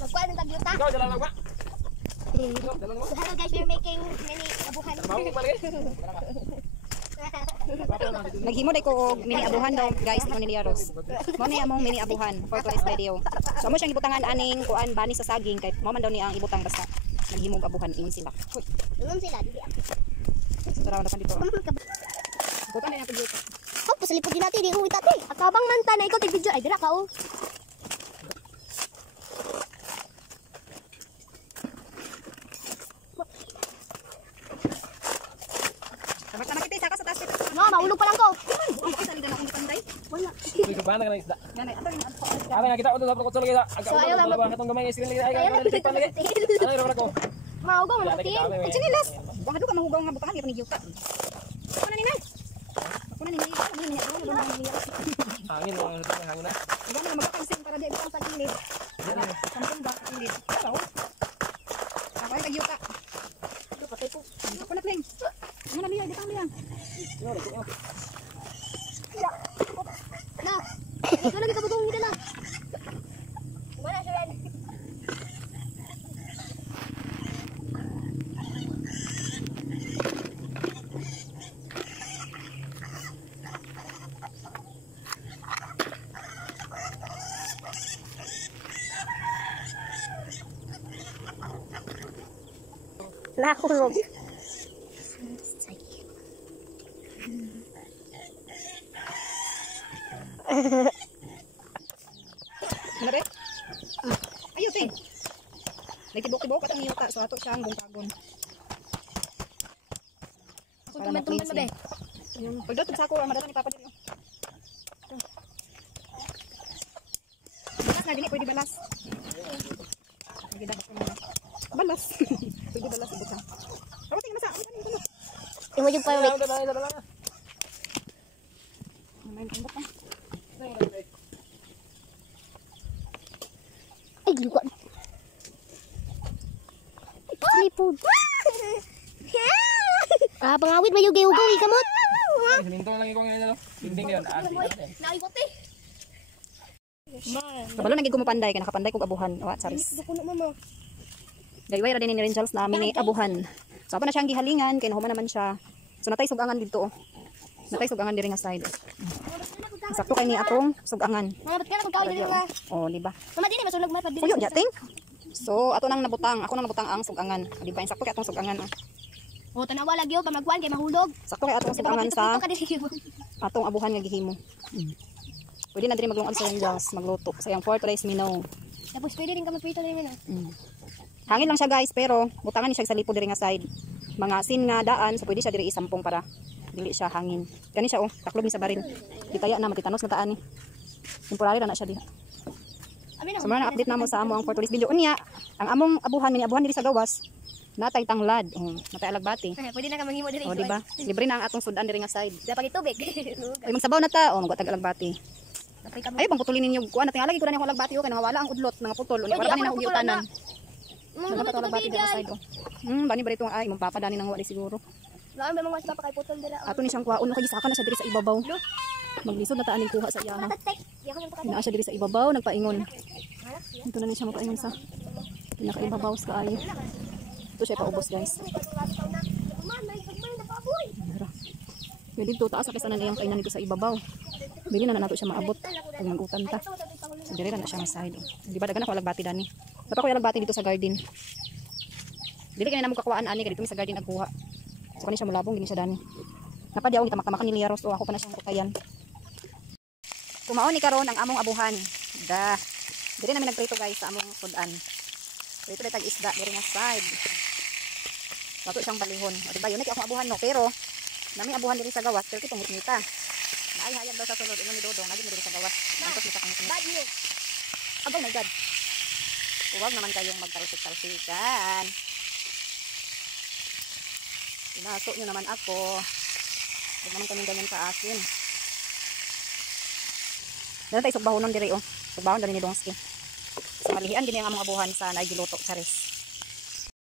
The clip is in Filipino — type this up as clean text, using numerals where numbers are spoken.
Magkuha ng tagyuta. Ikaw, jalan lang ba? So hello guys, we're making mini abuhan. Naghimo day ko og mini abuhan daw guys mo ni Liaros. Mo ni among mini abuhan for today's video. So amo siyang ibutangan aning kuan bani sa saging kay mo man daw ni ang ibutang basta naghimo og abuhan ingon sila. Hoy. Ingon sila dili. Tara na dito. Butan na pagyo. Oh, pasalipod din natin di ko itate. Akabang man ta na ikaw tig video ay dira ka oh. Maulog pa lang ko. Ang isa nila akong panday. Wala. Ito ba na kanang isda? Ganay ato ni ato. Ara nga kita uto sa pagkutso lagi. Aga uto ba katong gamay iskin lagi ay ga pan lagi. Ay ra ko. Maugaw man pati. Ang sinilas. Baka do ka mahugaw nga butangan ni yuta. Ako na ni nay. Ako na ni nay. Ako na ni nay. Hangin mo ang hangin na. Ikaw na magkakansin para di butang sa kilid. Sampung ba kilid. Ako. Ako ay tagyuta. Patay po. Ako na pleng. Ano na niya, ditang niya. Na. Ito lagi ka butong dito na. Mana siya rin? Nakulog. Ano ba? Ayun, ting. Nagtibok-tibok at ang yuta. So, ato siya ang bungkagon. Kung tuman-tuman na ba? Yung pagdating sa ako, madata ni Papa din. Balas na, dili pwede balas. Lagi dapat ko naman. Balas. Pwede balas, ibot ka. Pero tingin masa. Yung mo yung pa wait. May ibot ka. Ay, lupa. Slipod. Ah, pangawit ba yung gayugaw ikamot? Siminto lang iko ngayon. Dinding yon. Naikot eh. Kabalo nagig kumapanday ka nakapanday kog abuhan. Wa, charis. Gayway ra din ni Rangels na mini abuhan. So apa na siyang gihalingan kay nahuman naman siya. So natay sugangan dito. Natay sugangan diri nga side. Sakto kay ni atong sugangan. Mga ba't ka na kung dito nga? Oh, di ba? Mama din masunog man pabili. Uyo, yating. So ato nang nabutang, ako nang nabutang ang sugangan. Di ba? Sakto kay atong sugangan. Oh, tanawa lagi yo pamagkuan kay mahulog. Sakto kay atong sugangan sa atong abuhan nga gihimo. Pwede na diri maglungag sa Rangels, magluto sa yang pork rice minaw. Tapos pwede rin ka magprito din no. Hangin lang siya guys, pero butangan ni siya sa lipo diri nga side. Mga sin nga daan, so pwede siya diri isampong para dili siya hangin. Kani siya oh, taklog ni sa baril. Ditaya na matitanos na taan ni. Temporary na siya diha. So na update namo sa amo ang Fortulis video unya. Ang among abuhan mini abuhan diri sa gawas. Natay tanglad, natay alagbati. Pwede na ka manghimo diri. Oh, di ba? Libre na ang atong sudan diri nga side. Sa pagi tubig. Ay magsabaw na ta, oh, magtag alagbati. Ay bang putulin ninyo kuan natin alagi ko na ni alagbati o kay nawala ang udlot nga putol. Unya wala ni na utanan. Mga alagbati diri sa side oh. Bani ba dito ay mong papadani nang wali siguro. Laam ba mga pa kay putol dira. Ato ni siyang kuhaon kay saka na siya diri sa ibabaw. Maglisod na taan ning kuha sa iyaha. Naa siya diri sa ibabaw nagpaingon. Ito na ni siya magpaingon sa pinakaibabaw sa kaayo. Ito siya paubos guys. Pwede to taas kasi na niyang kainan dito sa ibabaw. Bili na nato siya maabot pag nag-utan ta. So dire na siya nga side. Di ba dagan ako alagbati dani. Dapat ko alagbati dito sa garden. Dili kay namo kakuhaan ani kay dito sa garden agkuha. So kani siya mulabong gini siya dani. Napadi ako gitamak-tamak ni Liaros o ako pa na siyang kutayan. Kumaon ni karon ang among abuhan. Da. Dire namin nagprito guys sa among sudan. So ito tag isda dire nga side. Dato siyang balihon. O diba yun akong abuhan no pero nami abuhan diri sa gawas pero kitong ngita. Naay hayag daw sa sulod ingon ni Dodong lagi diri sa gawas. Antos kita kang Bad news. Oh my god. Huwag naman kayong magtalsik-talsikan. Pinaso nyo naman ako. Huwag naman kayong ganyan sa akin. Dito tayo sugbahonon diri oh. Sugbahon dali ni Dongski. So malihian gini ang among abuhan sa naigiluto charis.